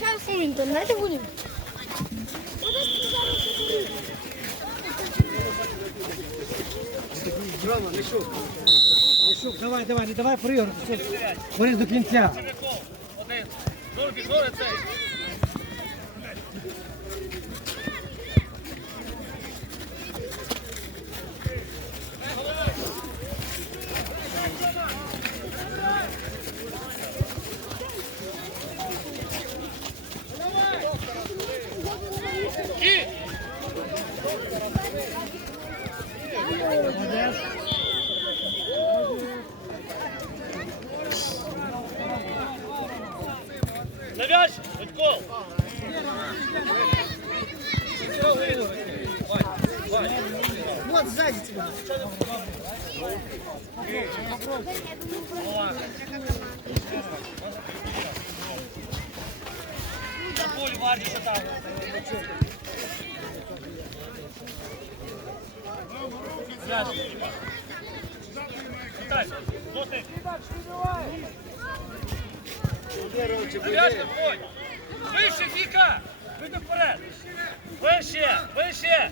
Зараз в інтернеті будемо. Рома, Мішук. Мішук, давай, давай, не давай пригорку. Борись до кінця. Один. Зор, підгори цей. Вот сзади тебя. На полі Варді там. М'яч. Так, дотик. М'яч виходь. Вище, Віка! Вийди вперед! Вище! Вище!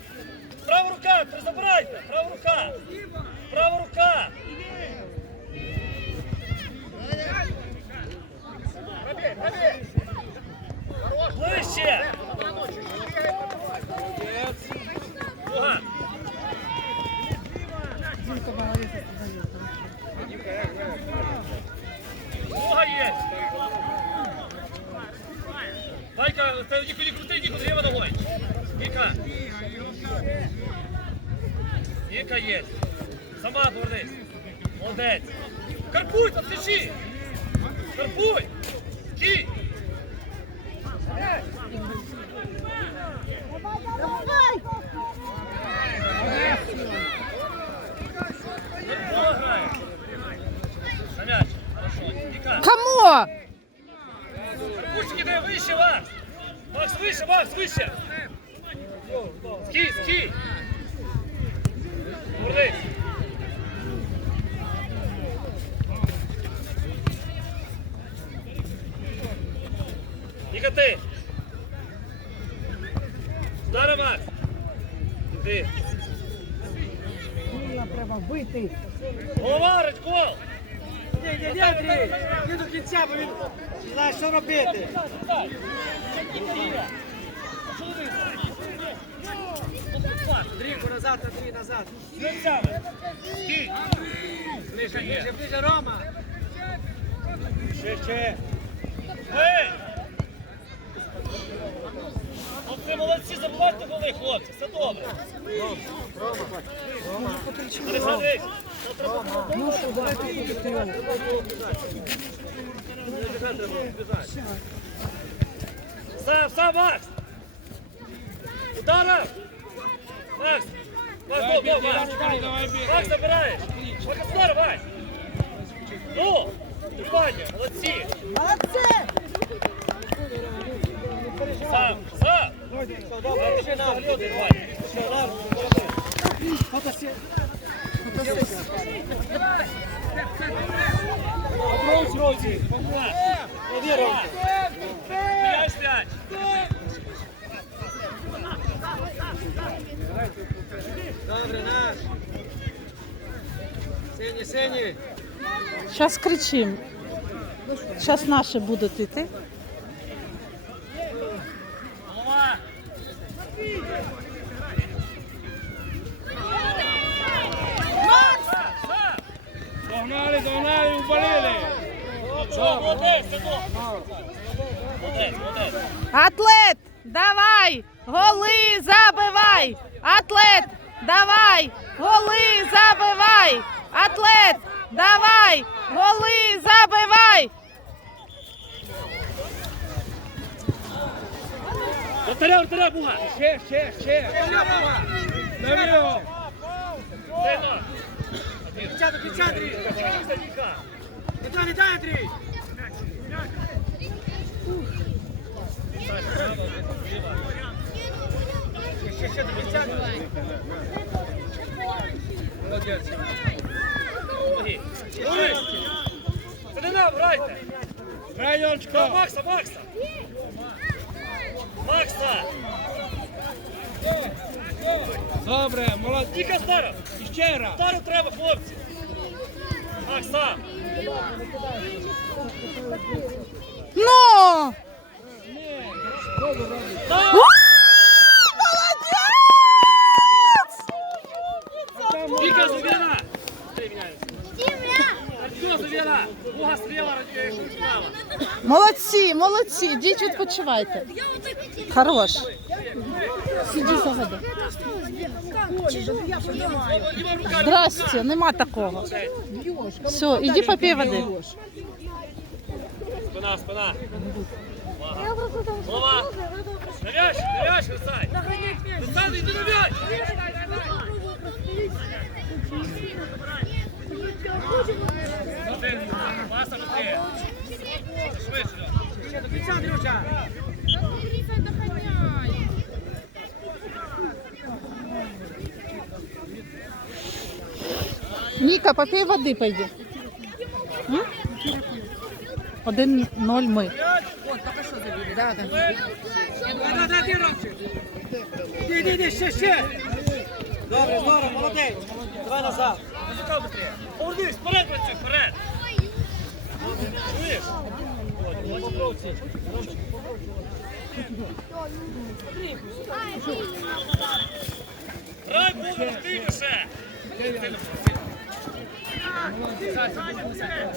Права рука! призабирайте! Права рука! Права рука! Ближче! Друга! Друга є! Вайка, ти нікуди не крути, нікуди ліво ногой! Віка! Віка є! Сама повернись! Молодець! Карпуй, підскочи! Карпуй! Кій! Карпуй грає! На м'яч! Хорошо! Віка! Кому? Пусть кидає вище, Макс! Макс, вище, Макс, вище! Скій, скій! Повернись! Ніка ти! Здорово! Іди! Треба вбити. Голова, Радько! Ні, ні, ні. Не до кінця, бо він знає, що робити. Андрійку назад, Андрій, назад. Є! Ближе, ближе, Рома. Ще, ще. Ей! Хлопці молодці, забувайте голи, хлопці, все добре. Ну що, давайте сам, Макс! Ударом! Макс! Макс, го, го, Макс! Макс, забираєш! Макс, удар, Макс! Ну! Ваня, молодці! Молодці! Сам, сам! Обруч, Роді. Іди, Рома! М'яч, м'яч! Добре, наш. Сині, сині. Зараз кричимо. Зараз наші будуть йти. Голова! Догнали, догнали, уболіли. Чого, молодець. Молодець, молодець. Атлет, давай! Голи забивай! Атлет, давай! Голи забивай! Атлет, давай! Голи забивай! Вратаря, вратаря, Буга! Ще, ще, ще. Навіо. Сильно! Дівчата, дівчата, Андрій! Не дай, не дай, Андрій! Ще, ще, дівчата! Молодець! Це не нам, грайте! Грайончко! Макса, Макса! Макса! Добре, молодець! Тіка зараз! І ще раз. Старо треба, хлопці. Так, сам. Ну! Так. Віка завіна. Ти міняєшся. Артем завіна. Друга стріла, радієш, справа. Молодці, молодці, ідіть відпочивайте. Хорош. Сиди заводи. Здрасте, нема такого. Все, іди попій води. Спина, спина. Голова. На м'яч, на м'яч, Христай. Христай, йди на м'яч. Один, паса. Швидше. Ще до кінця, Андрюша. Ніка, попій води, пойди. М? Один-ноль ми. Ромчик. Іди, іди, ще, ще. Добре, здорово, молодець. Давай назад. Музикал быстрее. Повернись, вперед, працюй, вперед. Чуєш? Ось, попробуй. Грай, повний стильніше. Включай, включай. Таня, давай быстрее!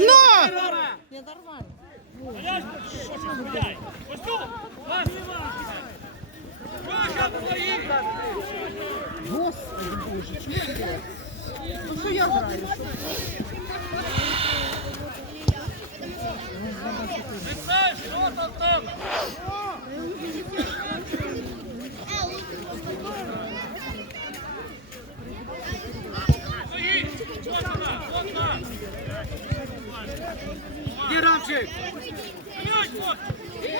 Ну! Гуляй, що ж, гуляй. Ось тут. Раз. Рука твої. Вітаю, що там там? Стоїть! Вот вона, вот вона! Іди, Ромчик. М'яч, вот!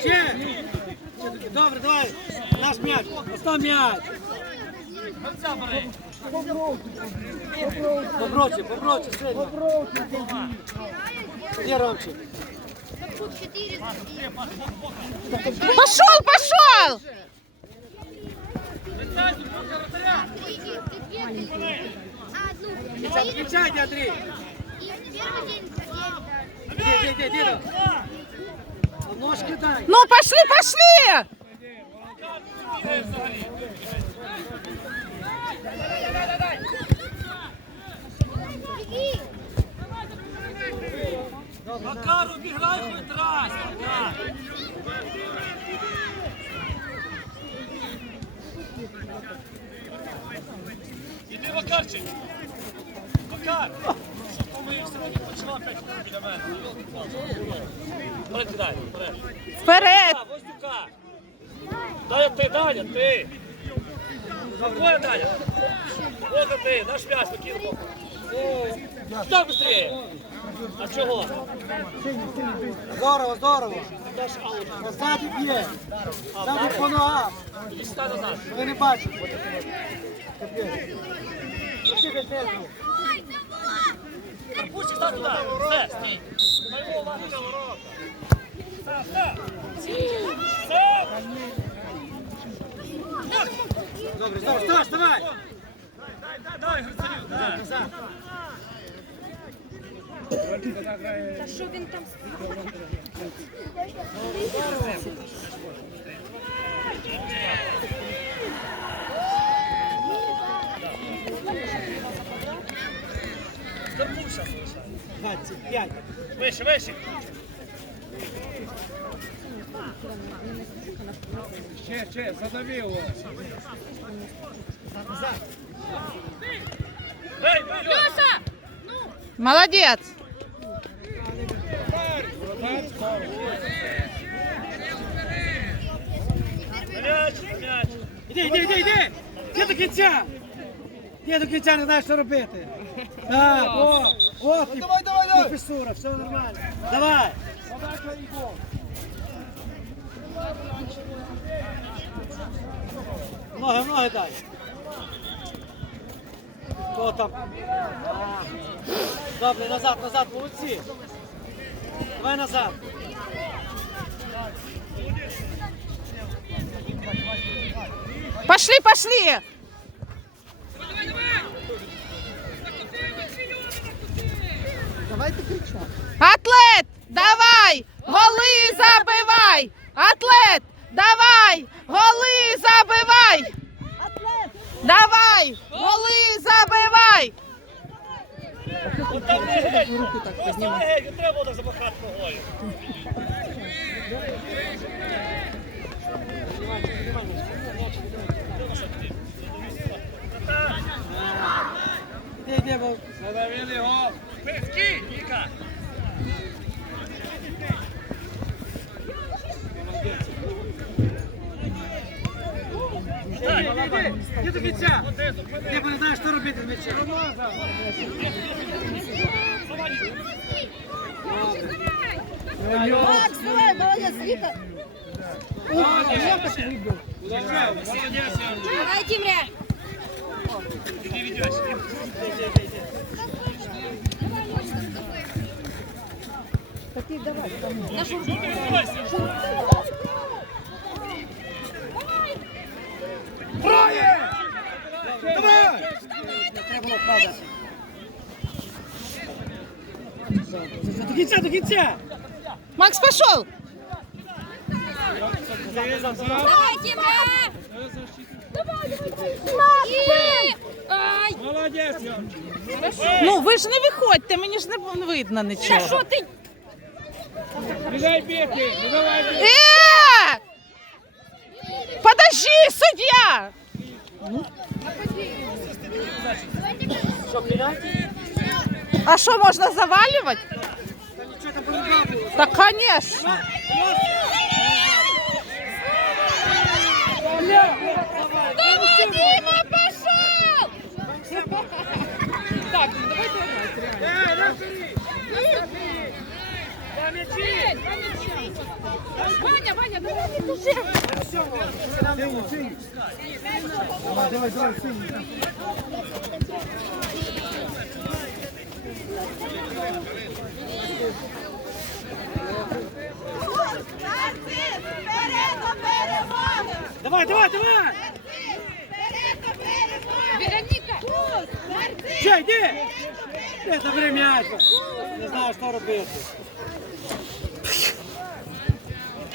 Ще. Добре, давай. Наш м'яч. Постав м'яч. Гравця бери! Поброчи, поброчи, сильно. Іди, Ромчик. Пошел, пошел! Вітаю, тут вратаря! Кінця, до кінця, іди, Андрій. Іди, іди, іди, іди. А Ножки дай. Ну, пошли, пошли! Макар, обіграй хоч раз! Макар! Іди, Макарчик! Макар! Щоб помився, почала 5 хвилин біля мене. Вперед кидай, вперед. Вперед! А, Вознюка! Даня, ти, Даня, ти! Какое, Даня? Вот ти, наш м'яч покинув. Так быстрее! А чого? Здорово, здорово. Даш аут. А Ззаді б'є. Ззаді по ногах. Тоді стань назад. Ви не бачите. Капець. Пусти десь. Пусть стань туди. Все, стій. На його увагу. Став, став. Став. Добре, здорово, вставай, вставай. Дай, Грицарю, дай. Назад. Забувся. 25. Вище, вище. Ще, ще, задавив його. Ей, Льоша! Молодець! Мяч, мяч. Іди, іди, іди, іди. Іди до кінця. Іди до кінця, не знаєш, що робити. Так, о, о, ти, давай, давай, давай. Професура, все нормально. Давай. Ноги, ноги дай. Хто там? А. Добре, назад, назад, молодці. Давай назад. Пошли, пошли. Атлет, давай, голи забивай. Атлет, давай, голи забивай. Давай, голи забивай. Там не геть. Не геть, треба було так замахати ногою. Іди, іди, бо Задавили його. Писки, Ніка. Іди, іди, іди, іди до кінця. Я бо не знаю, що робити з м'ячем. Макс, давай, молодець, Віка. Молодець, Давай, Тімря. Давай! Треба було вкладати. До кінця, до кінця! Макс пошел. Давай, Тімря. Молодець, Ну ви ж не виходьте, мені ж не видно та нічого. що ти? Не бігти, не давай бігти. Э! Подожди, судья! А что, можно заваливать? Та нічого там по-любому було. Да, конечно. Давай, Діма, пішов! Ей, рефері! Ваня, Ваня, давай не тужи. Давай, давай, давай! Вероніка. Ще, йди! Ти забери м'яч. Не знаю, що робити.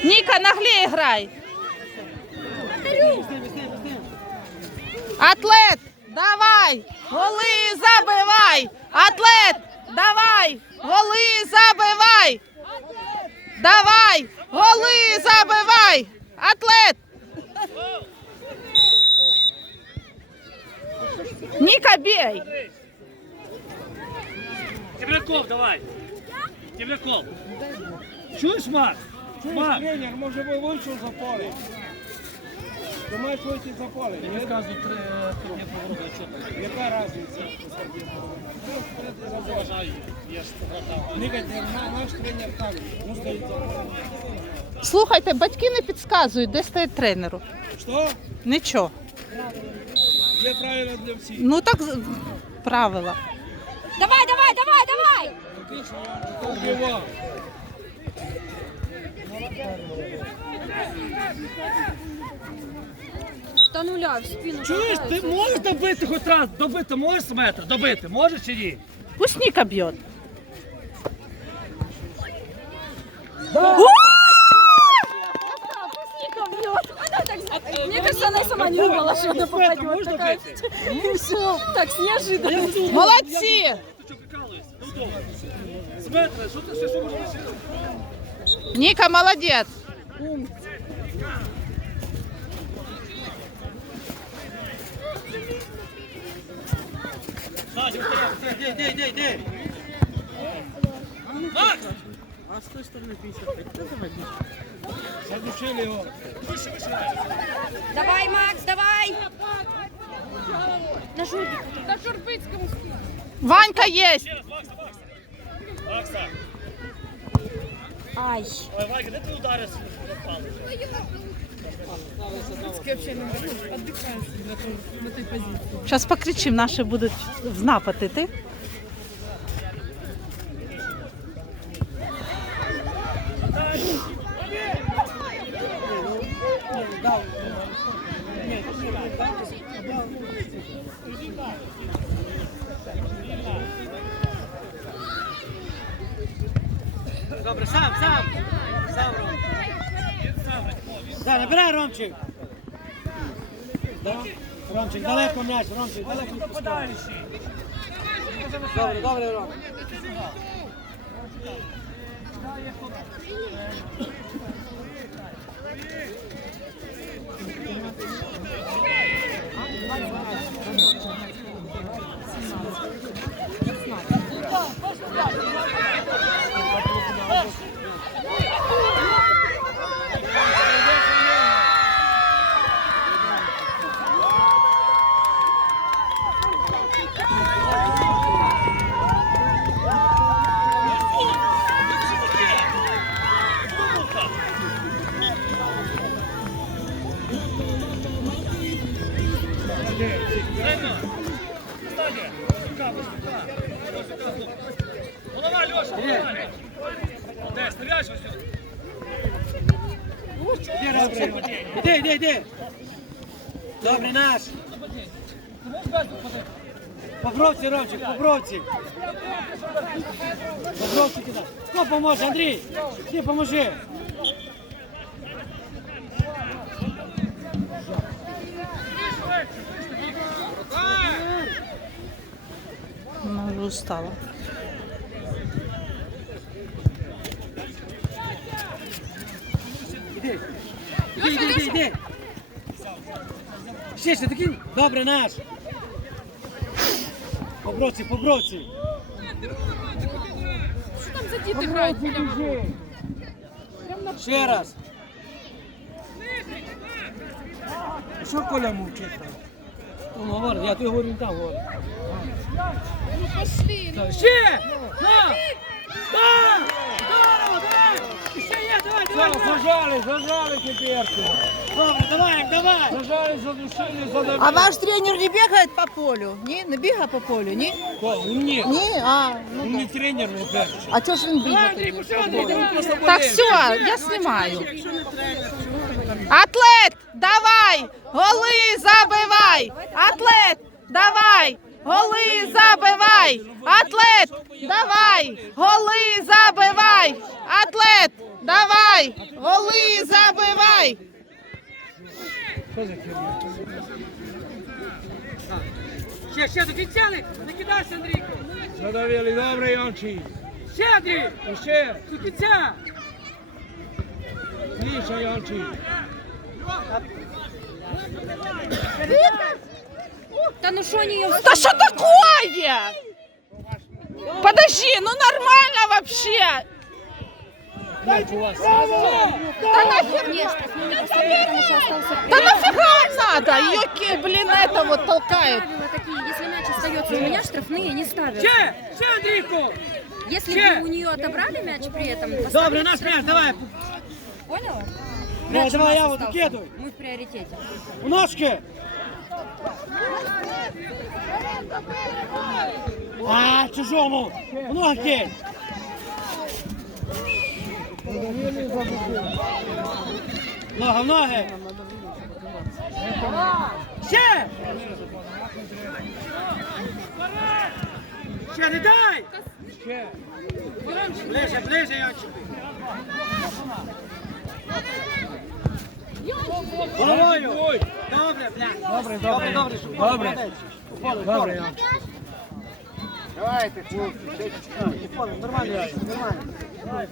Ника, наглее играй. Візьми, візьми, візьми. Атлет, давай, голи забивай. Атлет, давай, голи забивай. Давай, голи забивай. Атлет. Ника, бей. Темляков, давай. Темляков. Чуєш, Макс? Макс. Тренер, може би вийшов за поле. Ти маєш вийти за поле. Мені сказують три три повороти, що там. Яка різниця? Я ж на- наш тренер там. Ну, стоїть за поле. Слухайте, батьки не підказують, де стоїть тренеру. Що? Нічого. Є правильно для всіх. Ну так з- правила. Давай, давай, давай, давай. Та нуля в спину. Чуєш, ти можеш добити хоч раз? Добити можеш з метра? Добити можеш чи ні? Пусть Ника бьет. Мне кажется, она сама не думала, что она З метра попадет. можеш Такая, добити? и все. Так, с неожиданностью. Молодці! Ти що прикалуєшся? Ну добре. З. Саді, Іди, іди, іди, іди. Макс! Задушили його. Давай, Макс, давай. На Журбику. На. Ванька. Ще раз, Макса, Макса. Макса. Ай. Ой, Ванька, де ти удариш? Зараз покричимо, наші будуть в напад іти. Добре, Да, набирай, Ромчик. Да? Ромчик, далеко м'яч, Ромчик, далеко. Добре, добре, Ром. Голова, Ромчик, по бровці. По бровці кидай. Хто поможе, Андрій? Ти поможи. Вона вже устала. Іди, іди, іди, іди. Ще, ще, такий. Добре, наш. По бровці, по бровці. Що там за діти грають біля мого? Ще раз. Що Коля мовчить? Он говорить, я тобі говорю, він там говорить. Ну пошли, ну. Ще! На! Да! Здорово, давай! Ще є, давай, давай, Все, зажали, зажали тепер. Добре, давай, давай! Зажали, задушили, задавили. А ваш тренер не бегает по полю? Ні? Не бігає по полю, ні? Хто? Ні, Ні? А, ну він не тренер, не перший. а чого ж він бігає? Андрій, пішов, Андрій, давай! Так, все, я знімаю. Атлет, давай! Голи забивай! Атлет, давай! Голи забивай! Атлет, давай! Голи забивай! Атлет, давай! Голи забивай! Що? Ще, ще, до кінця не, не кидайся, Андрійко! Задавили, добре, Янчі. Ще, Андрій, ще, до кінця! Міша, Янчі. Та ну що вони Да что такое? Подожди, ну нормально вообще. М'яч у вас. Да нахер, да нафига надо? Ёки, блин, это вот толкает. Если мяч остается у меня, штрафные не ставят. Ще, ще, Андрійко! Если Че? бы у нее отобрали мяч при этом, поставили наш м'яч, давай! Поняла? Давай, Мяч давай, я вот кидаю. Мы в приоритете. У ножки! А, чужому! У ноги! Нога ноги! Ще! Ще не дай! Ще. Ближе, ближе, Янчик! Головою! Добре, бля! Добре, Добре, добре. добре, Добре. Добре, Давайте, хлопці. Нормально, нормально. Давай.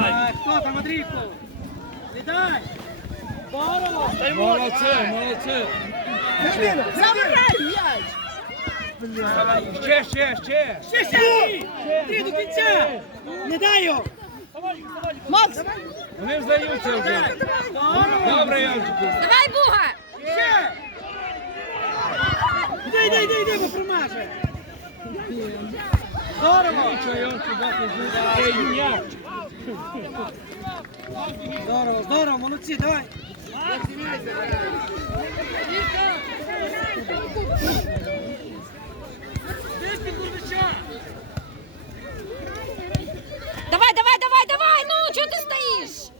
А, Хто там, Андрійку? Не дай! Здорово! Молодці. Ще, ще, ще. Ще, ще, до кінця! Не дай його! Макс, Вони здаються вже. Добре, Янчику. Давай, Буга! Ще! Іди, іди, іди, іди, бо промаже! Здорово! Здорово, здорово, молодці, давай. Давай, давай, давай, давай! Ну, что ты стоишь?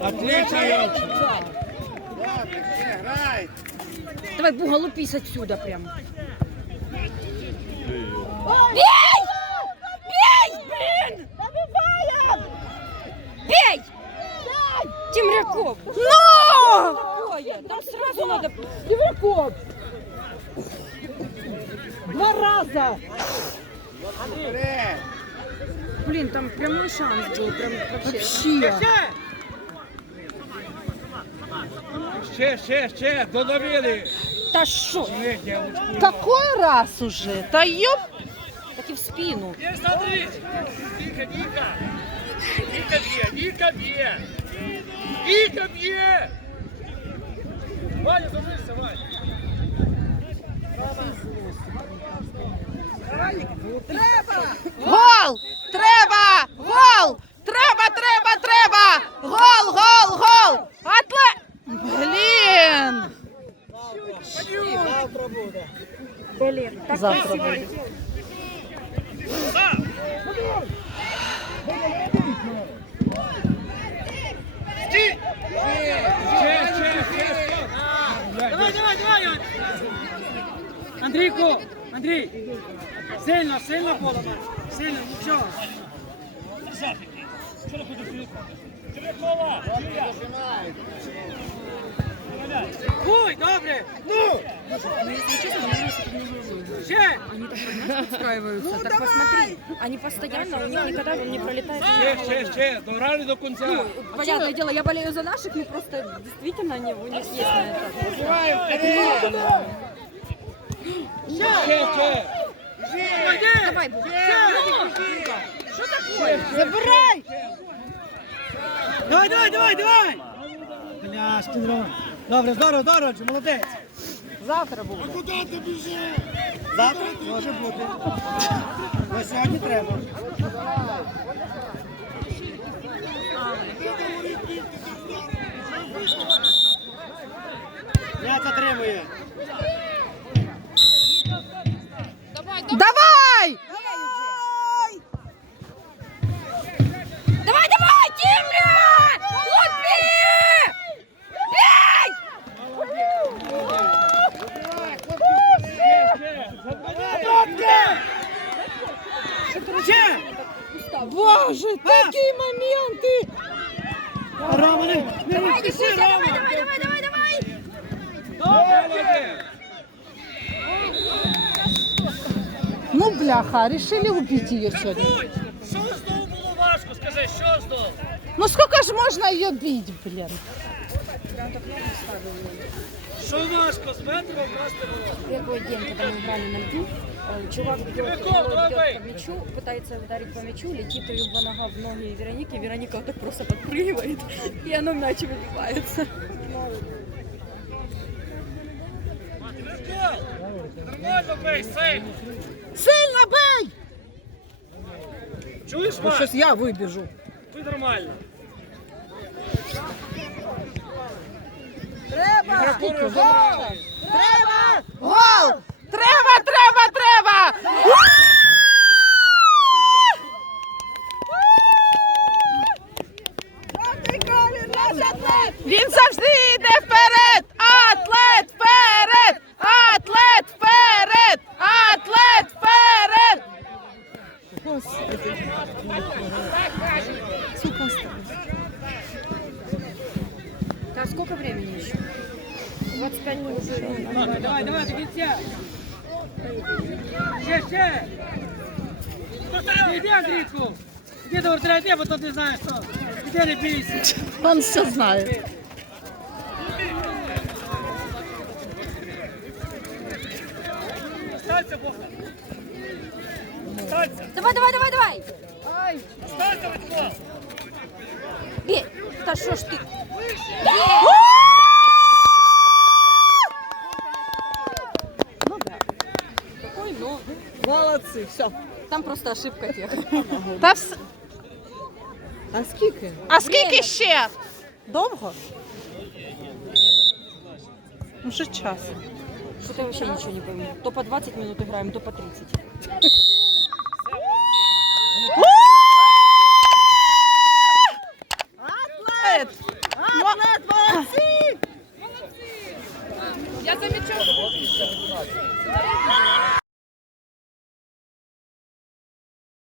Отлично, Давай, Буга, лупись отсюда прям. Бей! Бей, блин! Бей! Темряков! Ну! Такое, Там сразу надо... Диваков! Два раза! Блин, там прямой шанс был, прям вообще. Вообще! Ще, ще, ще, додавили. Ні, дівчатки. Какой раз уже? Да ёп! Так и в спину. Є, Андрій! Віка, Віка! Віка б'є, Віка б'є! Віка б'є! Ваня, забився, Ваня! Гол! Треба! Гол! Треба, треба, треба! Гол, гол, гол! Атле... Блін! Блин, Завтра буде. летел. Ще, ще, ще. Давай, давай, давай, Ань. Андрійку, Андрій, сильно, сильно Маш. сильно, нічого. Ой, добре, ну, Ну, это не волнует. ще. Они так, знаешь, подстраиваются. так посмотри, они постоянно, у них никогда не пролетает. Ще, ще, ще. Дограли до кінця. Ну, понятное дело, я болею за наших, но просто действительно они, у них есть на это. Ще, ще. Давай, Буга. Забирай! Давай, давай, давай, давай. Бля, шкідрон. Добре, здорово, здорово, молодець. Завтра буде. Завтра може бути. Але сьогодні треба. Я затримує. Давай! Давай, Боже, такі моменти! Рома, не, не Давай, Никуся, давай, Рома! давай, давай, давай. Ну, бляха, решили убить ее сегодня. Що знову було важко? Скажи, що знову? Ну сколько ж можно ее бить, блин? Що важко? З метра впасти було? Первый день, когда мы играли на льду, чувак бьет, Прикол, давай, бьет бей. по мячу, пытается ударить по мячу, летит ее нога в ноги Вероники, Вероника вот так просто подпрыгивает, и оно мяч выбивается. Прикол! Нормально бей, сейф! Сильно бей! Чуєш, Ну, Вань? сейчас я выбежу. Ви нормально. Гол! Станься, Давай, давай, давай, давай! Бей! Да что ж ты? Молодцы, все. Там просто ошибка тех. Та вс... А скільки? А скільки ще? Довго? Вже час. Что-то я вообще ничего не пойму. То по 20 минут играем, то по 30.